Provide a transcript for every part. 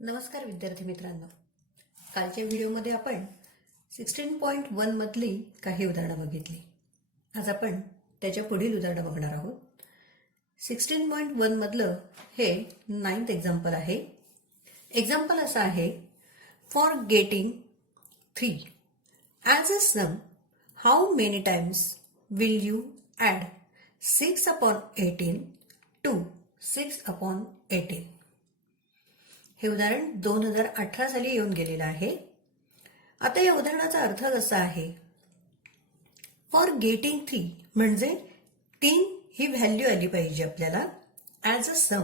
नमस्कार विद्यार्थी मित्रांनो, कालच्या व्हिडिओमध्ये आपण 16.1 मधली काही उदाहरणं बघितली. आज आपण त्याच्या पुढील उदाहरणं बघणार आहोत. 16.1 मधलं हे 9th एक्झाम्पल आहे. एक्झाम्पल असं आहे, for getting 3 as a sum how many times will you add 6/18 to 6/18. हे उदाहरण 2018 साली येऊन गेलेलं आहे. आता या उदाहरणाचा अर्थ कसा आहे, फॉर गेटिंग 3 म्हणजे 3 ही व्हॅल्यू आली पाहिजे आपल्याला. ॲज अ सम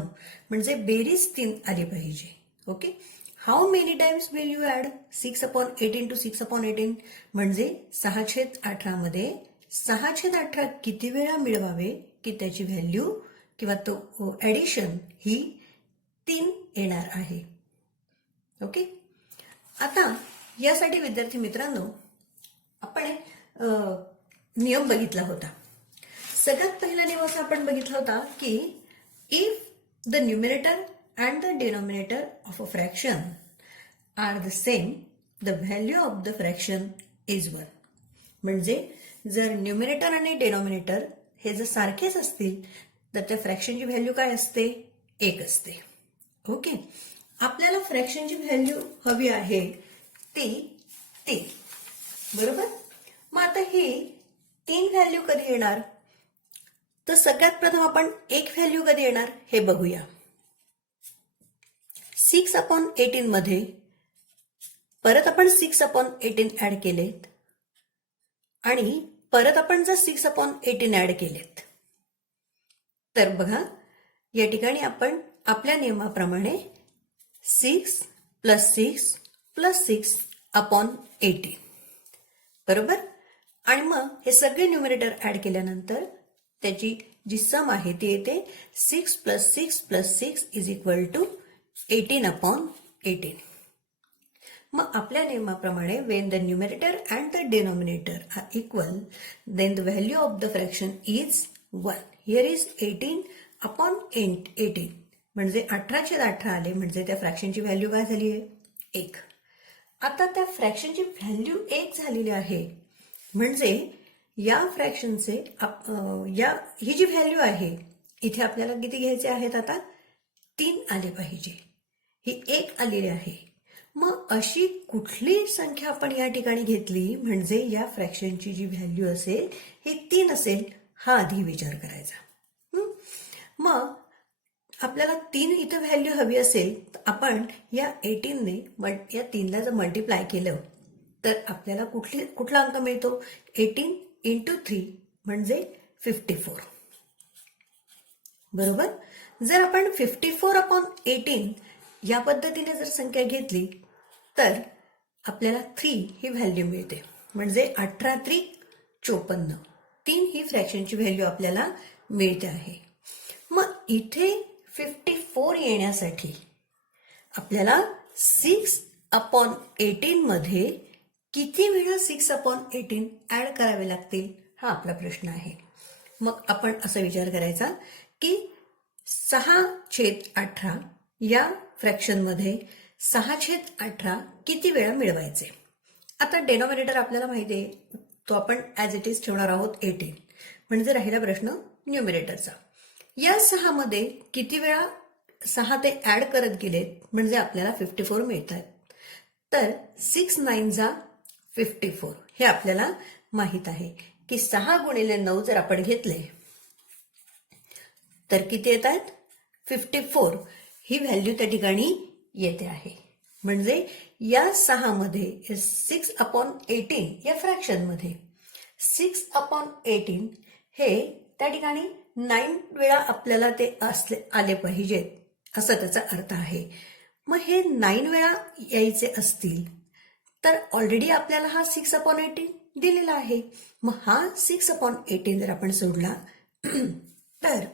म्हणजे बेरीज 3 आली पाहिजे. Okay. How many times will you add 6/18 to 6/18 म्हणजे 6/18 मध्ये 6/18 किती वेळा मिळवावे की त्याची व्हॅल्यू किंवा तो ॲडिशन ही 3 येणार आहे. ओके. आता यासाठी विद्यार्थी मित्रांनो आपण नियम बघितला होता. सगळ्यात पहिला नियम असा आपण बघितला होता की if the numerator and the denominator of a fraction are the same the value of the fraction is 1. म्हणजे जर न्यूमरेटर आणि डिनॉमिनेटर हे जर सारखेच असतील तर त्या फ्रॅक्शनची व्हॅल्यू काय असते, 1 असते. ओके. आपल्याला फ्रॅक्शनची व्हॅल्यू हवी आहे ती 3, बरोबर. मग आता ही 3 व्हॅल्यू कधी येणार, तर सगळ्यात प्रथम आपण एक व्हॅल्यू कधी येणार हे बघूया. 6/18 मध्ये परत आपण 6/18 ऍड केलेत आणि परत आपण जर 6/18 ऍड केलेत तर बघा या ठिकाणी आपण आपल्या नियमाप्रमाणे 6 + 6 + 6/18 बरोबर. आणि मग हे सगळे न्यूमरेटर ऍड केल्यानंतर त्याची जी सम आहे ती येते 6 + 6 + 6 = 18/18. मग आपल्या नियमाप्रमाणे when the numerator and the denominator are equal then the value of the fraction is 1. Here is 18/18 म्हणजे 18/18 आले म्हणजे त्या फ्रॅक्शनची व्हॅल्यू काय झाली आहे, 1. आता त्या फ्रॅक्शनची व्हॅल्यू 1 झालेली आहे म्हणजे या फ्रॅक्शनचे ही जी व्हॅल्यू आहे इथे आपल्याला किती घ्यायचे आहेत, आता 3 आले पाहिजे. ही 1 आलेली आहे. मग अशी कुठली संख्या आपण या ठिकाणी घेतली म्हणजे या फ्रॅक्शनची जी व्हॅल्यू असेल ही 3 असेल, हा आधी विचार करायचा. मग आपल्याला 3 इथं व्हॅल्यू हवी असेल तर आपण या 18ने या 3ला जर मल्टिप्लाय केलं तर आपल्याला कुठला अंक मिळतो, 18 × 3 म्हणजे 54 बरोबर. जर आपण 54/18 या पद्धतीने जर संख्या घेतली तर आपल्याला 3 ही व्हॅल्यू मिळते म्हणजे 18×3 = 54. 3 ही फ्रॅक्शनची व्हॅल्यू आपल्याला मिळते आहे. मग इथे 54 येण्यासाठी आपल्याला 6/18 मध्ये किती वेळा 6/18 ऍड करावे लागतील हा आपला प्रश्न आहे. मग आपण असा विचार करायचा की 6/18 या फ्रॅक्शनमध्ये 6/18 किती वेळा मिळवायचे. आता डेनॉमिनेटर आपल्याला माहिती आहे तो आपण ॲज इट इज ठेवणार आहोत 18 म्हणजे राहिला प्रश्न न्यूमरेटरचा. या 6 मध्ये किती वेळा 6 ते ऍड करत गेलेत म्हणजे आपल्याला 54 मिळतात. तर 6 9 54 हे आपल्याला माहित आहे की 6 × 9 जर आपण घेतले तर किती येत आहेत, 54 ही व्हॅल्यू त्या ठिकाणी येते आहे. म्हणजे या 6 मध्ये 6/18 या फ्रॅक्शन मध्ये 6/18 हे त्या ठिकाणी 9 वेळा आपल्याला ते आले पाहिजेत असा त्याचा अर्थ आहे. मग हे 9 वेळा यायचे असतील तर ऑलरेडी आपल्याला हा 6/18 दिलेला आहे. मग हा 6/18 जर आपण सोडला तर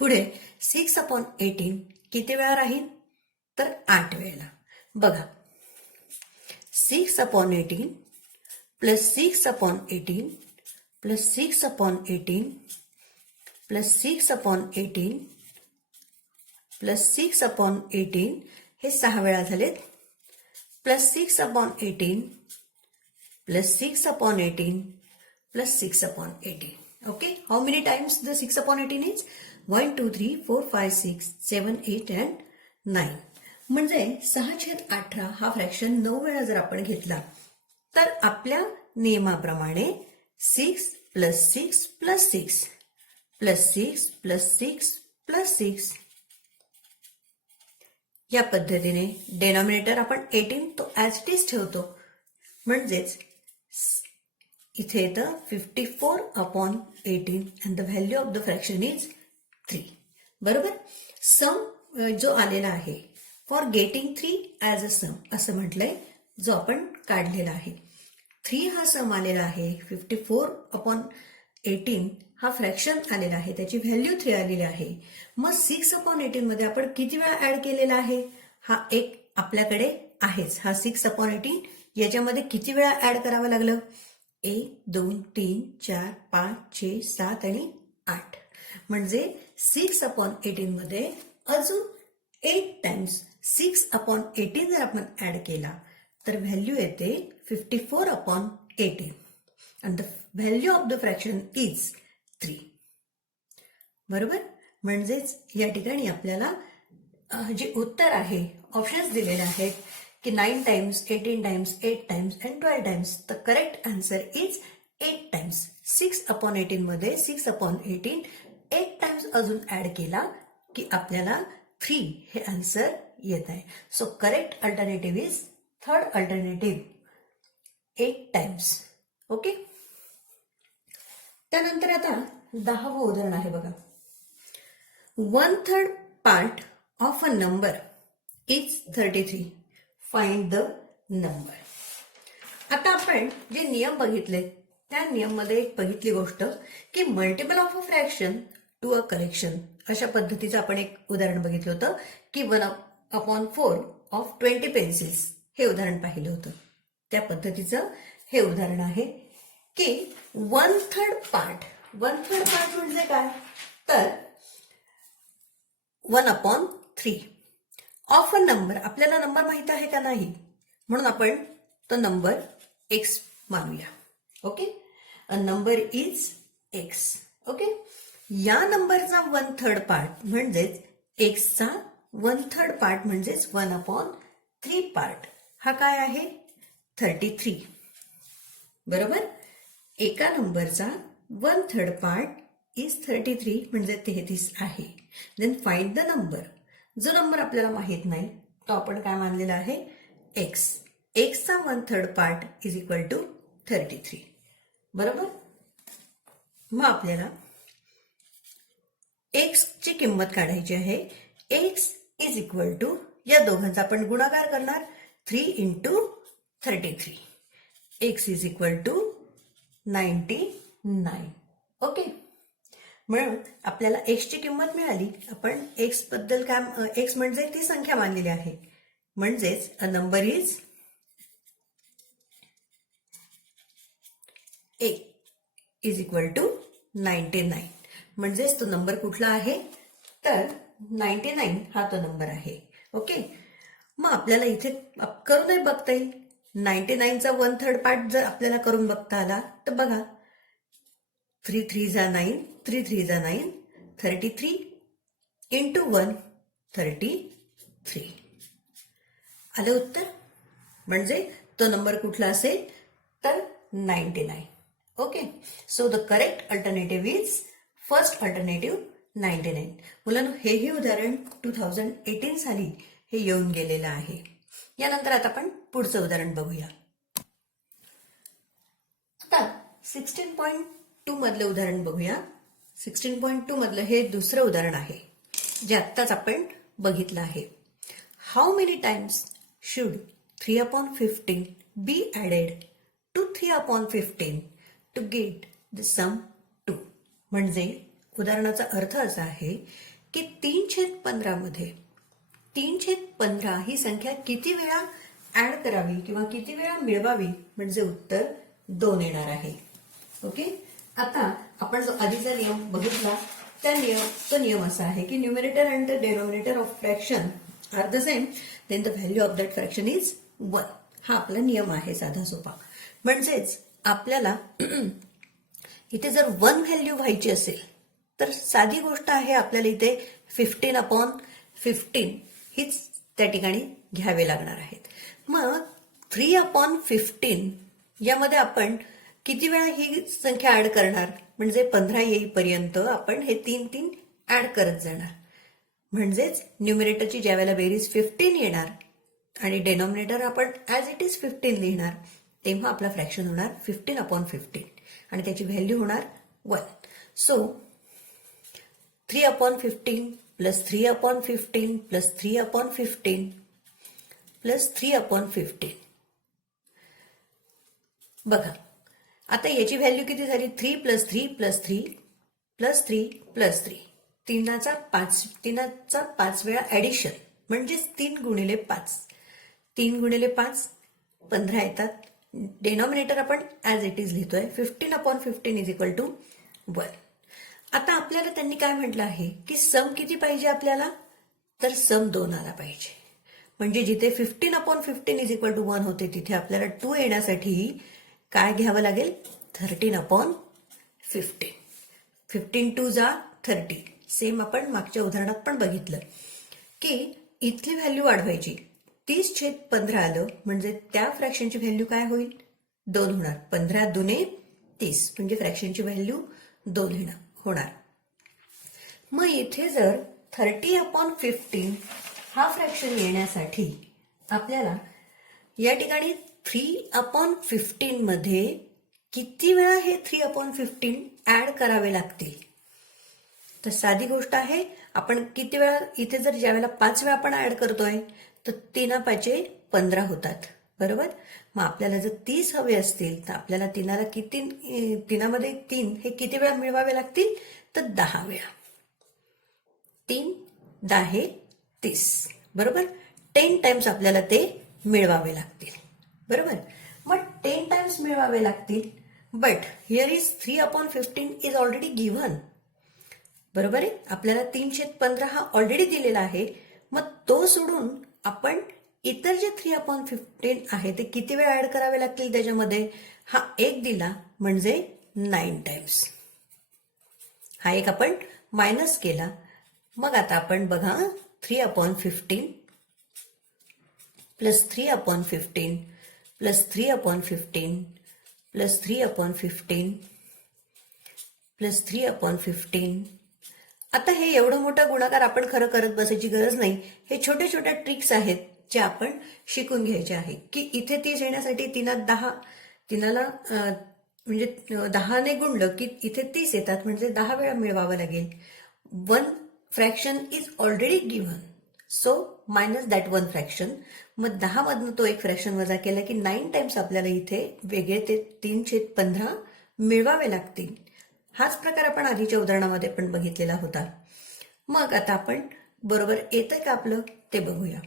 पुढे 6/18 किती वेळा राहील तर 8 वेळा. बघा 6/18 + 6/18 + 6/18 + 6/18 प्लस 6/18 हे 6 वेळा झालेत, plus 6/18 plus 6/18 plus 6/18. Okay, how many times the 6/18 is? 1, 2, 3, 4, 5, 6, 7, 8 and 9. म्हणजे 6/18 हा फ्रॅक्शन 9 वेळा जर आपण घेतला तर आपल्या नियमाप्रमाणे 6 plus 6 plus 6 plus 6 plus 6 plus 6 या पद्धतीने डेनॉमिनेटर आपण 18 तो ॲज इट इज ठेवतो. म्हणजेच इथे येतं 54/18 and the value of the fraction is 3. बरोबर. सम जो आलेला आहे फॉर गेटिंग 3 ॲज अ सम असं म्हटलंय, जो आपण काढलेला आहे. 3 हा सम आलेला आहे, 54/18 हा फ्रॅक्शन आलेला आहे, त्याची व्हॅल्यू 3 आलेली आहे. मग 6/18 मध्ये आपण किती वेळा ऍड केलेला आहे? हा एक आपल्याकडे आहेच. हा 6/18 याच्यामध्ये किती वेळा ऍड करावं लागलं? 1, 2, 3, 4, 5, 6, 7 आणि 8. म्हणजे 6/18 मध्ये अजून 8 टाइम्स 6/18 जर आपण ऍड केला तर व्हॅल्यू येते 54/18 and the value of the fraction is 3. बरोबर. म्हणजेच या ठिकाणी आपल्याला जे उत्तर आहे ऑप्शन्स दिलेले आहेत की 9 times, 18 times, 8 times and 12 times. The correct answer is 8 times. 6/18 मध्ये 6/18 8 टाइम्स अजून ऍड केला की आपल्याला 3 हे आन्सर येत आहे. So correct alternative is third alternative 8 times. Okay. त्यानंतर आता 10वं उदाहरण आहे बघा. 1/3 part of a number is 33. Find the number. आता आपण जे नियम बघितले त्या नियममध्ये एक बघितली गोष्ट की multiple of a fraction to a correction अशा पद्धतीचं आपण एक उदाहरण बघितलं होतं की 1/4 ऑफ 20 पेन्सिल्स हे उदाहरण पाहिलं होतं. त्या पद्धतीचं हे उदाहरण आहे की 1/3 पार्ट. 1/3 पार्ट म्हणजे काय? तर 1/3 ऑफ अ नंबर. आपल्याला नंबर माहित आहे का नाही, म्हणून आपण तो नंबर एक्स मानूया. Okay. A number is x. Okay. या नंबरचा 1/3 पार्ट म्हणजेच एक्सचा 1/3 पार्ट म्हणजेच 1/3 पार्ट हा काय आहे? 33. बरोबर. एका नंबरचा 1/3 पार्ट इज 33 म्हणजे 33 आहे. Then find the number. जो नंबर आपल्याला माहित नाही तो आपण काय मानलेला आहे? एक्स. एक्सचा 1/3 पार्ट इज इक्वल टू 33. बरोबर. मग आपल्याला एक्स ची किंमत काढायची आहे. एक्स इज इक्वल टू या दोघांचा आपण गुणाकार करणार 3 into 33. X is equal to 99. Okay. म्हणून आपल्याला एक्स ची किंमत मिळाली. आपण एक्स बद्दल काय, एक्स म्हणजे ती संख्या मानलेली आहे. म्हणजेच a number is is equal to 99. म्हणजेच तो नंबर कुठला आहे? तर 99 हा तो नंबर आहे. ओके. मग आपल्याला इथे करूनही बघता येईल. 99चा 1/3 पार्ट जर आपल्याला करून बघता आला तर बघा. 3 3 जा 9, 3 3 जा 9, 33 into 1 33. आलं उत्तर. म्हणजे तो नंबर कुठला असेल तर 99. Okay. So the correct alternative is first alternative 99. मुलांनो, हेही उदाहरण 2018 साली हे येऊन गेलेलं आहे. यानंतर आता आपण पुढचं उदाहरण बघूया. आता 16.2 मधलं उदाहरण बघूया. 16.2 मधलं हे दुसरं उदाहरण आहे जे आत्ताच आपण बघितलं आहे. How many times should 3/15 be added to 3/15 to get the sum 2. म्हणजे उदाहरणाचा अर्थ असा आहे की 3/15 मध्ये 3/15 ही संख्या किती वेळा ऍड करावी किंवा किती वेळा मिळवावी म्हणजे उत्तर 2 येणार आहे. ओके. आता आपण जो आधीचा नियम बघितला तो नियम असा आहे की numerator and the denominator of fraction are the same, then the value of that fraction is 1. हा आपला नियम आहे साधा सोपा. म्हणजेच आपल्याला इथे जर 1 व्हॅल्यू व्हायची असेल तर साधी गोष्ट आहे, आपल्याला इथे 15/15 हीच त्या ठिकाणी घ्यावे लागणार आहेत. मग 3/15 यामध्ये आपण किती वेळा ही संख्या ऍड करणार, म्हणजे 15 येईपर्यंत आपण हे 3 ऍड करत जाणार. म्हणजेच न्यूमरेटरची ज्या वेळेला बेरीज 15 येणार आणि डेनॉमिनेटर आपण ऍज इट इज 15 लिहिणार, तेव्हा आपला फ्रॅक्शन होणार 15/15 आणि त्याची व्हॅल्यू होणार 1. So 3/15 plus 3/15 plus 3/15 plus 3/15. बघा आता याची व्हॅल्यू किती झाली, 3 प्लस 3 प्लस 3 प्लस 3 प्लस 3, 3चा 5 वेळा ऍडिशन, म्हणजेच 3 गुणिले 5. 3 गुणिले 5 15 येतात. डेनॉमिनेटर आपण ऍज इट इज लिहितोय 15/15 इज इक्वल टू 1. आता आपल्याला त्यांनी काय म्हटलं आहे की सम किती पाहिजे आपल्याला, तर सम 2 आला पाहिजे. म्हणजे जिथे 15/15 इज इक्वल टू 1 होते तिथे आपल्याला 2 येण्यासाठी काय घ्यावं लागेल, 13/15. 15 2 जा 30. सेम आपण मागच्या उदाहरणात पण बघितलं की इथली व्हॅल्यू वाढवायची. 30/15 आलं म्हणजे त्या फ्रॅक्शनची व्हॅल्यू काय होईल, 2 होणार. 15 दुने 30 म्हणजे फ्रॅक्शनची व्हॅल्यू 2 होणार. मग इथे जर 30/15 हा फ्रॅक्शन येण्यासाठी आपल्याला या ठिकाणी 3/15 मध्ये किती वेळा हे 3/15 ऍड करावे लागतील, तर साधी गोष्ट आहे. आपण किती वेळा इथे जर ज्या वेळेला 5 वेळा आपण ऍड करतोय तर 3×5 15 होतात, बरोबर. मग आपल्याला जर 30 हवे असतील तर आपल्याला 3मध्ये 3 हे किती वेळा मिळवावे लागतील, तर 10 वेळा. 3 10 30, बरोबर. 10 टाइम्स आपल्याला ते मिळवावे लागतील, बरोबर. मग 10 टाइम्स मिळवावे लागतील. But here is 3/15 is already given, बरोबर आहे. आपल्याला 3/15 हा ऑलरेडी दिलेला आहे. मग तो सोडून आपण इतर जे 3/15 आहे ते किती वेळा ऍड करावे लागतील त्याच्यामध्ये, हा 1 दिला म्हणजे 9 टाइम्स. हा एक आपण मायनस केला. मग आता आपण बघा 3/15 प्लस 3/15 प्लस 3/15 प्लस 3/15 प्लस 3/15. आता हे एवढं मोठं गुणाकार आपण खरं करत बसायची गरज नाही. हे छोट्या छोट्या ट्रिक्स आहेत जे आपण शिकून घ्यायचे आहे की इथे 30 येण्यासाठी 3ला म्हणजे 10ने गुणलं की इथे 30 येतात, म्हणजे 10 वेळा मिळवावं लागेल. 1 fraction is already given, so minus that 1 fraction. मग 10 मधनं तो एक फ्रॅक्शन वजा केला की 9 टाइम्स आपल्याला इथे वेगळे ते 3/15 मिळवावे लागतील. हाच प्रकार आपण आधीच्या उदाहरणामध्ये पण बघितलेला होता. मग आता आपण बरोबर येतंय का आपलं ते बघूया.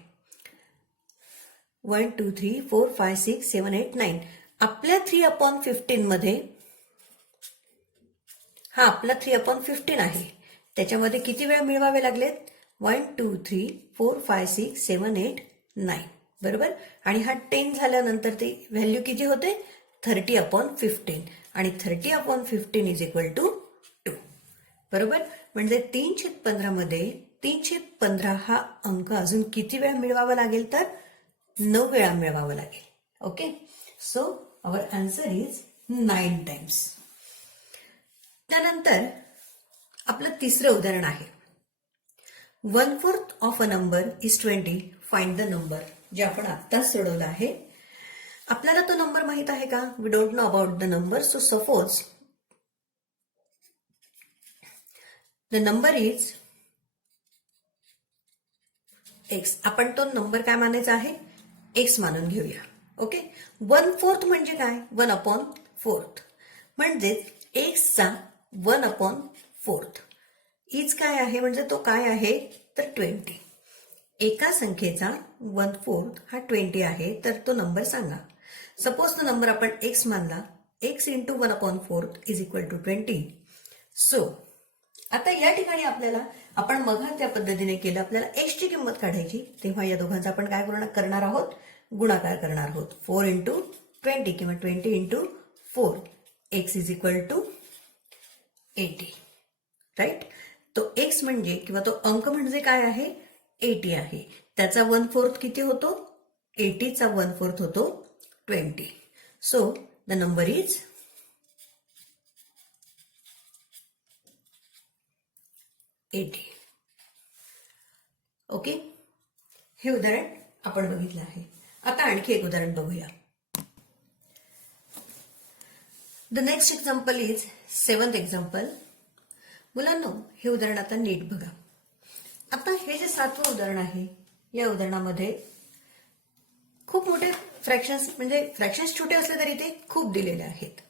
1 2 3 4 5 6 7 8 9. आपल्या 3/15 मध्ये हा आपला 3/15 आहे, त्याच्यामध्ये किती वेळा मिळवावे लागलेत, 1 2 3 4 5 6 7 8 9, बरोबर. आणि हा 10 झाल्यानंतर ते व्हॅल्यू किती होते, 30/15 आणि 30/15 इज इक्वल टू 2, बरोबर. म्हणजे 3/15 मध्ये 3/15 हा अंक अजून किती वेळा मिळवावा लागेल, तर 9 वेळा मिळवावं लागेल. Okay, so our answer is 9 times. त्यानंतर आपलं तिसरं उदाहरण आहे 1/4 of a number is 20, find the number, जे आपण आत्ताच सोडवलं आहे. आपल्याला तो नंबर माहित आहे का, we don't know about the number. So suppose the number is x. आपण तो नंबर काय मानायचा आहे, एक्स मानून घेऊया. ओके, 1/4 म्हणजे काय, 1/4. म्हणजेच एक्सचा 1/4 इज काय आहे, म्हणजे तो काय आहे, तर 20. एका संख्येचा 1/4 हा 20 आहे, तर तो नंबर सांगा. सपोज तो नंबर आपण एक्स मानला, x into 1/4 is equal to 20. So आता या ठिकाणी आपण मग त्या पद्धतीने केलं, आपल्याला x ची किंमत काढायची, तेव्हा या दोघांचा आपण काय करणार आहोत, गुणाकार करणार आहोत. 4 इंटू 20 किंवा 20 into 4, x is equal to 80. Right. तो x म्हणजे किंवा तो अंक म्हणजे काय आहे, 80 आहे. त्याचा 1/4 किती होतो, 80 चा 1/4 होतो 20. So the number is 80. Okay, हे उदाहरण आपण बघितलं आहे. आता आणखी एक उदाहरण बघूया. The next example is 7th example. मुलांनो, हे उदाहरण आता नीट बघा. आता हे जे 7वं उदाहरण आहे, या उदाहरणामध्ये खूप मोठे फ्रॅक्शन्स, म्हणजे फ्रॅक्शन्स छोटे असले तरी ते खूप दिलेले आहेत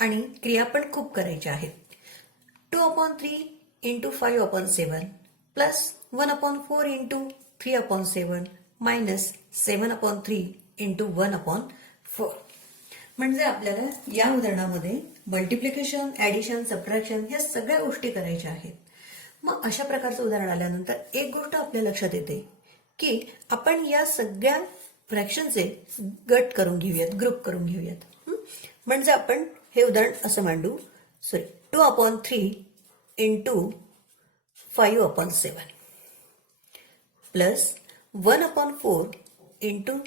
आणि क्रिया पण खूप करायच्या आहेत. 2/3 into 5/7 plus 1/4 into 3/7 minus 7/3 into 1/4. म्हणजे आपल्याला या उदाहरणामध्ये मल्टिप्लिकेशन, ऍडिशन, सबट्रॅक्शन ह्या सगळ्या गोष्टी करायच्या आहेत. मग अशा प्रकारचं उदाहरण आल्यानंतर एक गोष्ट आपल्या लक्षात येते की आपण या सगळ्या फ्रॅक्शनचे गट करून घेऊयात, ग्रुप करून घेऊयात. म्हणजे आपण हे उदाहरण असं मांडू, 2/3 into 5/7 plus 1/4 into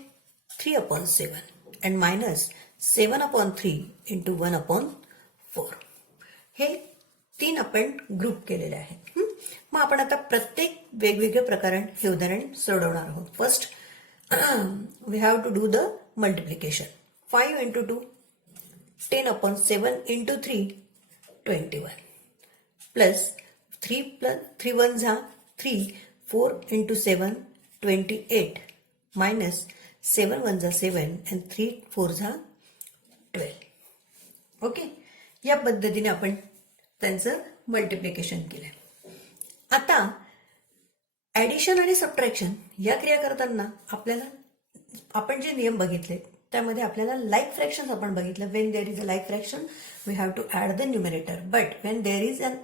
3/7 and minus 7/3 into 1/4. हे 3 आपण ग्रुप केलेले आहेत. मग आपण आता प्रत्येक वेगवेगळे प्रकरण हे उदाहरण सोडवणार आहोत. First we have to do the multiplication. 5 into 2 10/7 into 3 21 plus 3 1 जा 3 4 इंटू 7 28 मायनस 7 1 जा 7 अँड 3 4 जा 12. ओके, या पद्धतीने आपण त्यांचं मल्टिप्लिकेशन केलं. आता ऍडिशन आणि सबट्रॅक्शन या क्रिया करताना आपण जे नियम बघितले त्यामध्ये आपल्याला लाईक फ्रॅक्शन्स आपण बघितलं. When there is a like fraction we have to add the numerator, but when there is an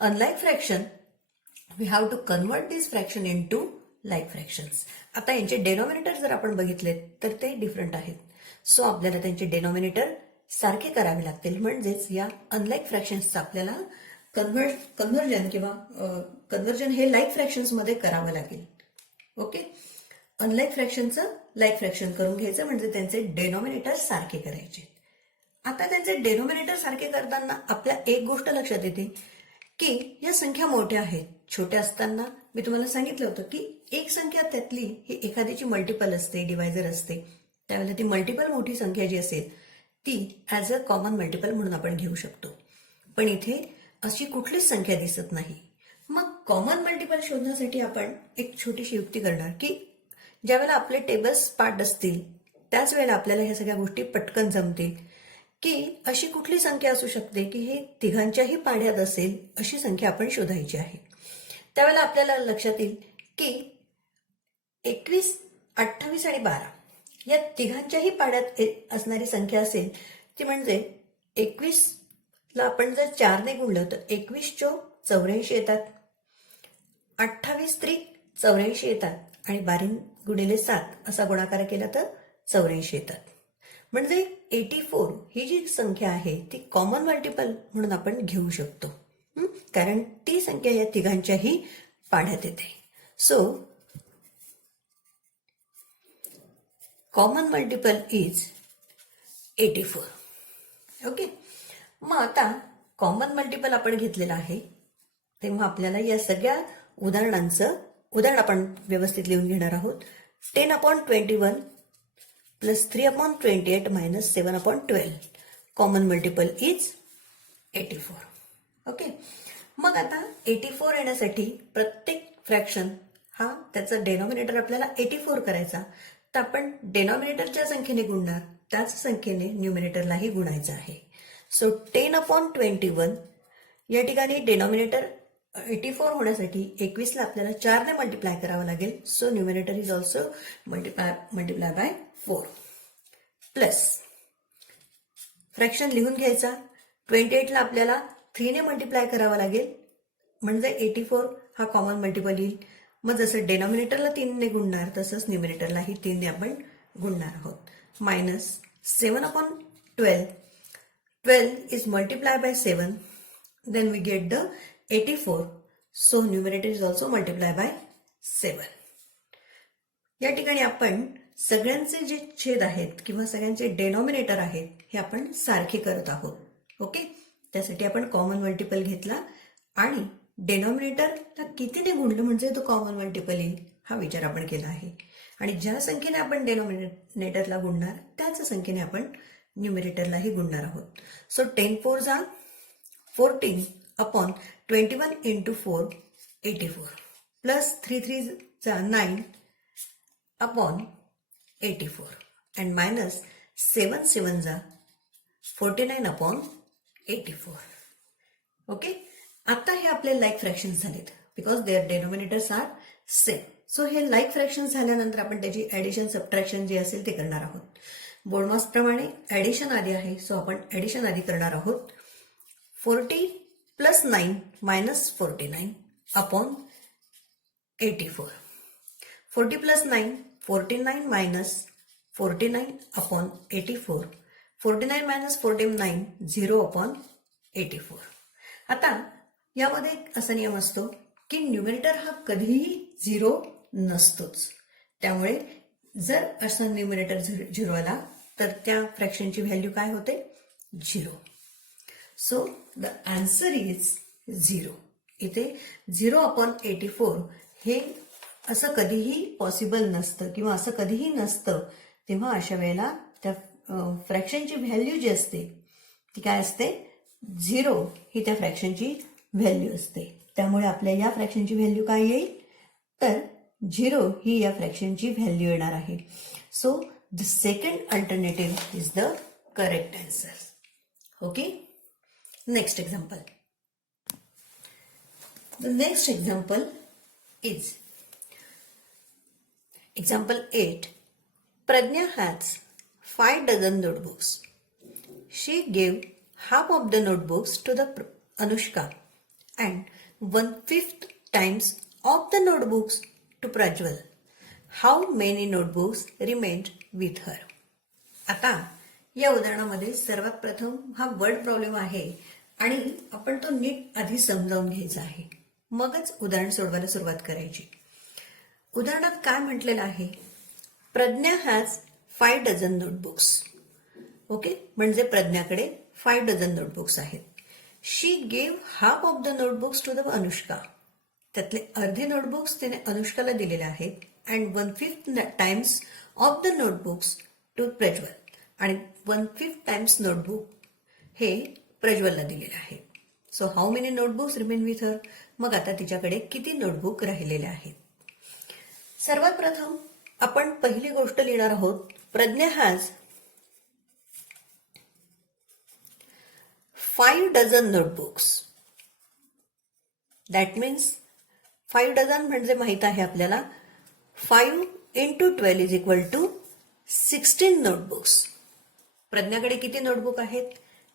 unlike fraction we have to convert this fraction into like fractions. आता यांचे denominator जर आपण बघितले तर ते different आहेत. So आपल्याला त्यांचे डेनॉमिनेटर सारखे करावे लागतील. म्हणजेच या अनलाईक फ्रॅक्शन्सचं आपल्याला कन्व्हर्जन किंवा कन्व्हर्जन हे लाईक फ्रॅक्शन्स मध्ये करावं लागेल. ओके, अनलाईक फ्रॅक्शनचं लाईक फ्रॅक्शन करून घ्यायचं, म्हणजे त्यांचे डेनॉमिनेटर सारखे करायचे. आता त्यांचे डेनॉमिनेटर सारखे करताना आपल्या एक गोष्ट लक्षात येते की या संख्या मोठ्या आहेत. छोट्या असताना मी तुम्हाला सांगितलं होतं की एक संख्या त्यातली ही एखाद्याची मल्टिपल असते, डिवायझर असते. त्यावेळेला ती मल्टिपल मोठी संख्या जी असेल ती ऍज अ कॉमन मल्टिपल म्हणून आपण घेऊ शकतो. पण इथे अशी कुठलीच संख्या दिसत नाही. मग कॉमन मल्टिपल शोधण्यासाठी आपण एक छोटीशी युक्ती करणार की ज्यावेळेला आपले टेबल्स पार्ट असतील त्याच वेळेला आपल्याला ह्या सगळ्या गोष्टी पटकन जमतील. की अशी कुठली संख्या असू शकते की हे तिघांच्याही पाढ्यात असेल अशी संख्या आपण शोधायची आहे. त्यावेळेला आपल्याला लक्षात येईल की 21, 28 आणि 12 या तिघांच्याही पाड्यात असणारी संख्या असेल ती म्हणजे 21ला आपण जर 4 ने गुणलं तर 21 चोक 84 येतात, 28 त्रिक 84 येतात आणि 12 गुणिले 7 असा गुणाकार केला तर 84 येतात. म्हणजे 84 ही जी संख्या आहे ती कॉमन मल्टिपल म्हणून आपण घेऊ शकतो, कारण ती संख्या या तिघांच्याही पाढ्यात येते. So common multiple is 84. Okay, मग आता कॉमन मल्टिपल आपण घेतलेलं आहे तेव्हा आपल्याला या सगळ्या उदाहरणांचं उदाहरण आपण व्यवस्थित लिहून घेणार आहोत. 10/21 plus 3/28 minus 7/12 common multiple is 84. Okay, मग आता 84 येण्यासाठी प्रत्येक फ्रॅक्शन हा त्याचा डेनॉमिनेटर आपल्याला 84 करायचा, तर आपण डेनॉमिनेटरच्या संख्येने गुणणार त्याच संख्येने न्यूमिनेटरलाही गुणायचं आहे. सो 10/21 या ठिकाणी डेनॉमिनेटर 84 होण्यासाठी 21ला आपल्याला 4 ने मल्टिप्लाय करावं लागेल. So numerator is also multiply by 4 plus fraction लिहून घ्यायचा. 28ला आपल्याला 3 ने मल्टिप्लाय करावा लागेल, म्हणजे 84 हा कॉमन मल्टिपल येईल. मग जसं डेनॉमिनेटरला 3 ने गुणणार तसंच न्यूमिनेटरलाही 3 ने आपण गुणणार आहोत. Minus 7/12. 12 is multiplied by 7. Then we get the 84. So numerator is also multiplied by 7. या ठिकाणी आपण सगळ्यांचे जे छेद आहेत किंवा सगळ्यांचे डेनॉमिनेटर आहेत हे आपण सारखे करत आहोत. ओके, त्यासाठी आपण कॉमन मल्टिपल घेतला आणि डेनॉमिनेटरला कितीने गुणलं म्हणजे तो कॉमन मल्टिपल येईल हा विचार आपण केला आहे. आणि ज्या संख्येने आपण डेनॉमिनेटरला गुणणार त्याच संख्येने आपण न्यूमिरेटरलाही गुणणार आहोत. सो 10 4 जा 14 अपॉन 21 इंटू 4 84 प्लस 3 3 जा 9 अपॉन 84 अँड मायनस 7 7 जा 49 अपॉन 84. ओके, आता हे आपले लाईक फ्रॅक्शन्स झालेत because their denominators are same. So हे लाईक फ्रॅक्शन्स झाल्यानंतर आपण त्याची ऍडिशन सबट्रॅक्शन जे असेल ते करणार आहोत. बोर्डमास प्रमाणे ऍडिशन आधी आहे, सो आपण ऍडिशन आधी करणार आहोत. 40 plus 9 minus 49 upon 84. 40 plus 9 49 minus 49 upon 84. 49 minus 49 0 upon 84. आता यामध्ये असा नियम असतो की न्यूमिरेटर हा कधीही 0 नसतोच. त्यामुळे जर असा न्यूमिरेटर 0 आला तर त्या फ्रॅक्शनची व्हॅल्यू काय होते 0. So the answer is 0. इथे 0 अपॉन 84 हे असं कधीही पॉसिबल नसतं किंवा असं कधीही नसतं. तेव्हा अशा वेळेला त्या फ्रॅक्शनची व्हॅल्यू जी असते ती काय असते 0 ही त्या फ्रॅक्शनची व्हॅल्यू असते. त्यामुळे आपल्या या फ्रॅक्शनची व्हॅल्यू काय येईल तर 0 ही या फ्रॅक्शनची व्हॅल्यू येणार आहे. So the second alternative is the correct answer. Okay, next example. The next example is example 8. Pradnya has 5 dozen notebooks. She gave half of the notebooks to the Anushka and 1/5 times of the notebooks to Prajwal. How many notebooks remained with her? आता या उदाहरणामध्ये सर्वात प्रथम हा word problem आहे आणि आपण तो नीट आधी समजावून घ्यायचा आहे, मगच उदाहरण सोडवायला सुरुवात करायची. उदाहरणात काय म्हटलेलं आहे, Pragya has 5 dozen notebooks. Okay, म्हणजे प्रज्ञाकडे 5 डझन नोटबुक्स आहेत. She gave half of the notebooks to the Anushka. त्यातले अर्धे नोटबुक्स तिने अनुष्काला दिलेले आहेत. And 1/5 times of the notebooks to Prajwal. आणि 1/5 टाइम्स नोटबुक हे प्रज्वलला दिलेले आहे. So how many notebooks remain with her. मग आता तिच्याकडे किती नोटबुक राहिलेले आहेत. सर्वात प्रथम आपण पहिली गोष्ट लिहिणार आहोत, Pragya has 5 dozen notebooks. That means 5 dozen म्हणजे माहित आहे आपल्याला 5 into 12 is equal to 16 notebooks. प्रज्ञाकडे किती नोटबुक आहेत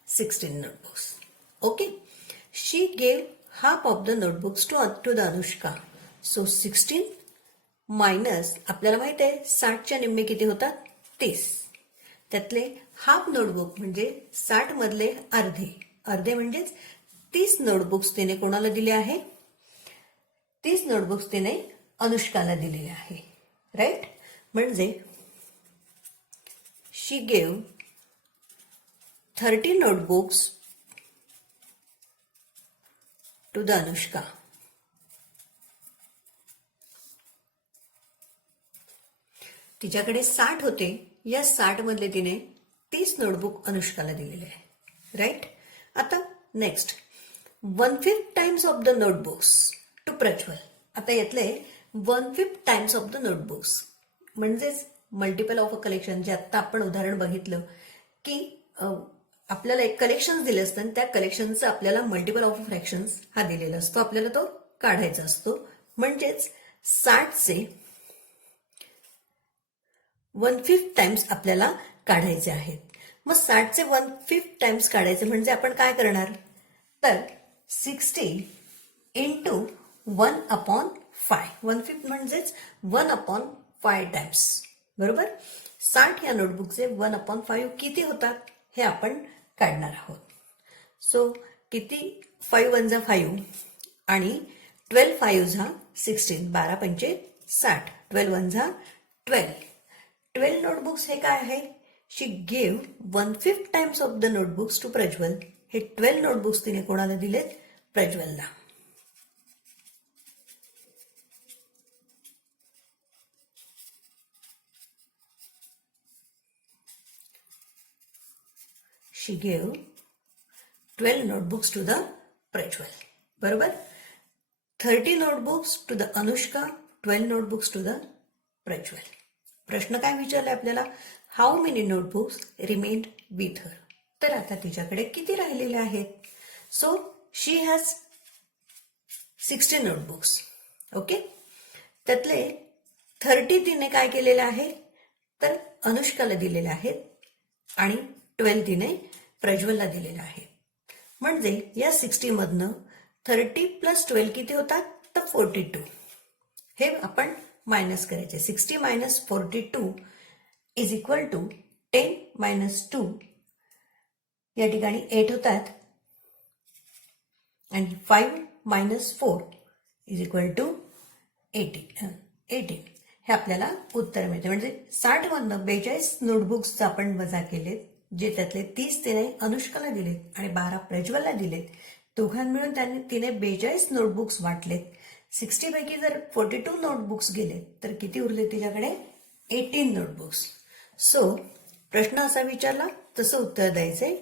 16 notebooks. Okay, she gave half of the notebooks to the Anushka. So 16 minus आपल्याला माहित आहे 60च्या निम्मे किती होतात 30. त्यातले हाफ नोटबुक म्हणजे 60 मधले अर्धे. अर्धे म्हणजेच 30 नोटबुक्स तिने कोणाला दिले आहे 30 नोटबुक्स तिने अनुष्काला दिलेले आहे. राईट, म्हणजे she gave 30 notebooks to the Anushka. तिच्याकडे 60 होते, या 60 मधले तिने 30 नोटबुक अनुष्काला दिलेले आहे. राईट, आता next 1/5 times of the notebooks to Prajwal. आता यातले 1/5 टाइम्स ऑफ द नोटबुक्स म्हणजेच मल्टिपल ऑफ अ कलेक्शन. जे आता आपण उदाहरण बघितलं की आपल्याला एक कलेक्शन दिले असतं आणि त्या कलेक्शनचं आपल्याला मल्टिपल ऑफ फ्रॅक्शन्स हा दिलेला असतो, आपल्याला तो काढायचा असतो. म्हणजेच 60चे 1/5 टाइम्स आपल्याला काढायचे आहेत. मग 60चे 1/5 टाइम्स काढायचे म्हणजे आपण काय करणार तर 60 इंटू 1/5 1/5 म्हणजेच 1/5 टाइम्स, बरोबर. 60 या नोटबुकचे 1/5 किती होतात हे आपण काढणार आहोत. सो किती 5 वन जा 5 आणि 12 5 जा 16, 12 पंचे 60, 12 वन जा 12. 12 नोटबुक्स हे काय आहे? She give 1/5 times of the notebooks to Prajwal. हे 12 नोटबुक्स तिने कोणाला दिलेत? प्रज्वलला. She give 12 notebooks to the Prajwal, बरोबर. 30 notebooks to the Anushka, 12 notebooks to the Prajwal. प्रश्न काय विचारलाय आपल्याला? How many notebooks remained with her. तर आता तिच्याकडे किती राहिलेले आहेत? So she has 60 notebooks. Okay, त्यातले 30 तिने काय केलेले आहे? तर अनुष्काला दिलेले आहेत आणि 12 तिने प्रज्वलला दिलेले आहे. म्हणजे या 60 मधनं 30 प्लस 12 किती होतात? तर 42. हे आपण मायनस करायचे. 60 minus 42 is equal to 10 minus 2. या ठिकाणी 8 होतात आणि 5 मायनस 4 इज इक्वल टू 18. हे आपल्याला उत्तर मिळते. म्हणजे 60 मधनं 42 नोटबुक्स आपण वजा केलेत, जे त्यातले 30 तिने अनुष्काला दिलेत आणि 12 प्रज्वलला दिलेत. दोघां मिळून तिने 42 नोटबुक्स वाटलेत. 60 पैकी जर 42 नोटबुक्स गेले तर किती उरले तिच्याकडे? 18 नोटबुक्स. सो प्रश्न असा विचारला, तसं उत्तर द्यायचंय.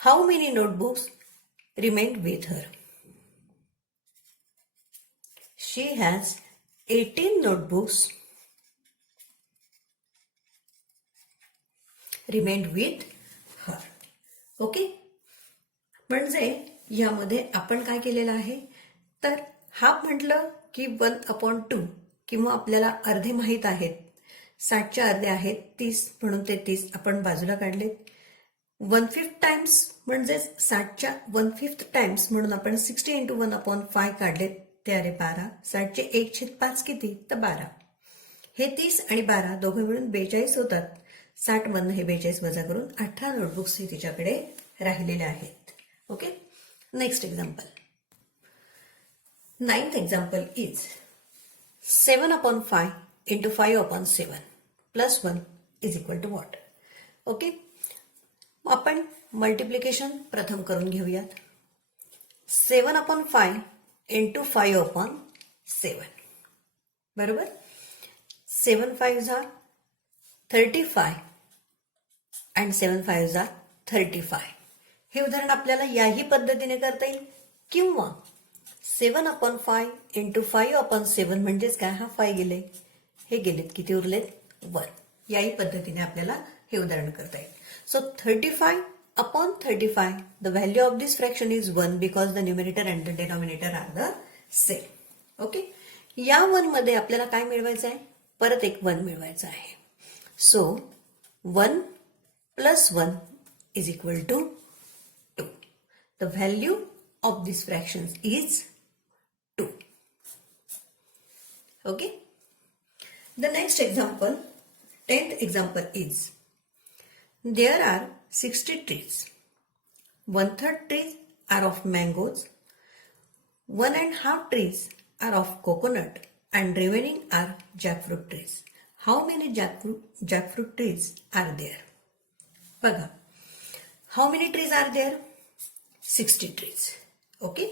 How many notebooks remained with her? She has 18 notebooks remained with her. Okay, म्हणजे यामध्ये आपण काय केलेलं आहे? तर हाफ म्हटलं की 1/2 किंवा आपल्याला अर्धे माहीत आहेत. 60चे अर्धे आहेत 30, म्हणून ते 30 आपण बाजूला काढलेत. 1/5 टाइम्स म्हणजेच 60च्या 1/5 टाइम्स म्हणून आपण 60 इंटू 1/5 काढलेत, ते आले 12. 60चे 1/5 किती? तर 12. हे 30 आणि 12 दोघं मिळून 42 होतात. 60 मधनं हे 42 वजा करून 18 नोटबुक्स हे तिच्याकडे राहिलेले आहेत. Okay, next example. 9th example is 7/5 into 5/7 plus 1 is equal to what? Okay, आपण मल्टिप्लिकेशन प्रथम करून घेऊयात. 7/5 इंटू 5/7, बरोबर. 7 5 जा 35 आणि 7 5 जा 35. हे उदाहरण आपल्याला याही पद्धतीने करता येईल, किंवा 7/5 इंटू 5/7 म्हणजेच काय? हा 5 गेले, हे गेलेत, किती उरलेत? 1. याही पद्धतीने आपल्याला हे उदाहरण करता येईल. So 35/35, the value of this fraction is 1 because the numerator and the denominator are the same. Okay, या 1 मध्ये आपल्याला काय मिळवायचं आहे? परत एक 1 मिळवायचा आहे. So 1 plus 1 is equal to 2. The value of these fractions is 2. Okay. The next example, 10th example is, there are 60 trees. 1/3 trees are of mangoes, 1.5 trees are of coconut, and remaining are jackfruit trees. How many jackfruit trees are there? बघा, how many trees are there? 60 trees. Okay.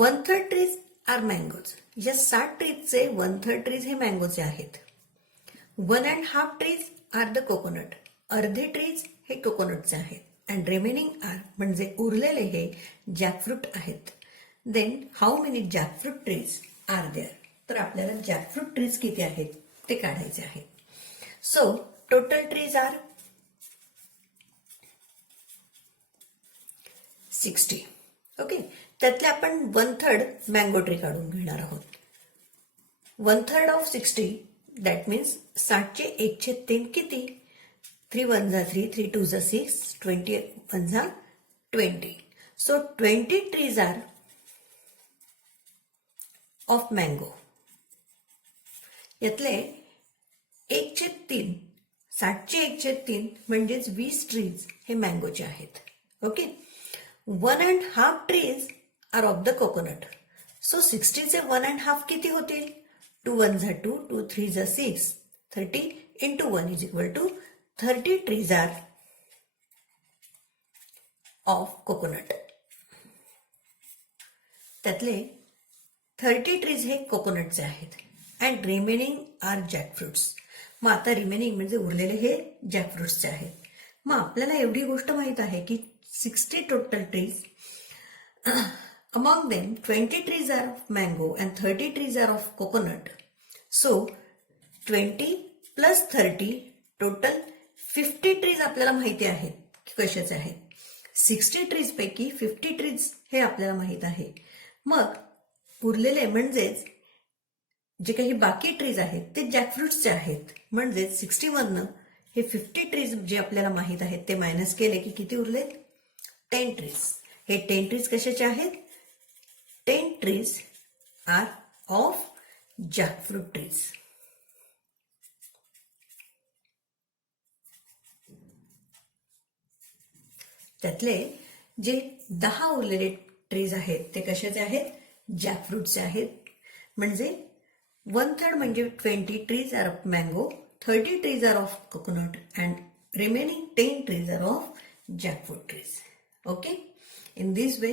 1/3 trees are mangoes. या 60 ट्रीजचे 1/3 trees हे मँगोचे आहेत. 1.5 trees are the coconut. अर्धे trees हे कोकोनटचे आहेत. And remaining R म्हणजे उरलेले हे जॅकफ्रूट आहेत. Then how many jackfruit trees are there? तर आपल्याला जॅकफ्रूट ट्रीज किती आहेत ते काढायचे आहेत. So total trees are 60. Okay, त्यातले आपण 1/3 मँगो ट्री काढून घेणार आहोत. 1/3 ऑफ 60 दॅट मीन्स 60चे 1/3 किती? 3 1 जा 3, 3 2 जा 6, 20 1 जा 20. So 20 trees are of mango. यातले 1/3 60चे 1/3 म्हणजेच 20 ट्रीज हे मँगोचे आहेत. Okay. 1.5 trees are of the coconut. So 60चे 1.5 किती होतील? 2 1 जा 2, 2 3 जा 6, 30 into 1 is equal to 30 trees are of coconut. त्यातले 30 ट्रीज हे कोकोनटचे आहेत अँड रिमेनिंग आर जॅकफ्रुट्स. मग आता रिमेनिंग म्हणजे उरलेले हे जॅकफ्रुट्सचे आहेत. मग आपल्याला एवढी गोष्ट माहित आहे की 60 total trees, among them 20 trees are of mango and 30 trees are of coconut. So 20 plus 30 total 50 trees आपल्याला माहिती आहेत की कशाचे आहेत. 60 ट्रीज पैकी 50 ट्रीज हे आपल्याला माहित आहे. मग उरलेले म्हणजेच जे काही बाकी ट्रीज आहेत ते जॅकफ्रुट्सचे आहेत. म्हणजेच 60 मधनं हे 50 ट्रीज जे आपल्याला माहित आहेत ते मायनस केले की किती उरले? 10 ट्रीज. हे 10 ट्रीज कशाचे आहेत? 10 trees are of jackfruit trees. त्यातले जे 10 उरलेले ट्रीज आहेत ते कशाचे आहेत? जॅकफ्रूटचे आहेत. म्हणजे 1/3 म्हणजे 20 trees are of mango, 30 trees are of coconut and remaining 10 trees are of jackfruit trees. Okay? In this way,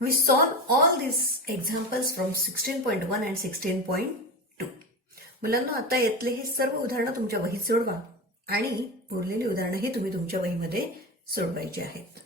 we solve all these examples from 16.1 and 16.2. मुलांना आता यातले हे सर्व उदाहरणं तुमच्या वहीत सोडवा आणि उरलेली उदाहरणं ही तुम्ही तुमच्या वहीमध्ये सोडवायची आहेत.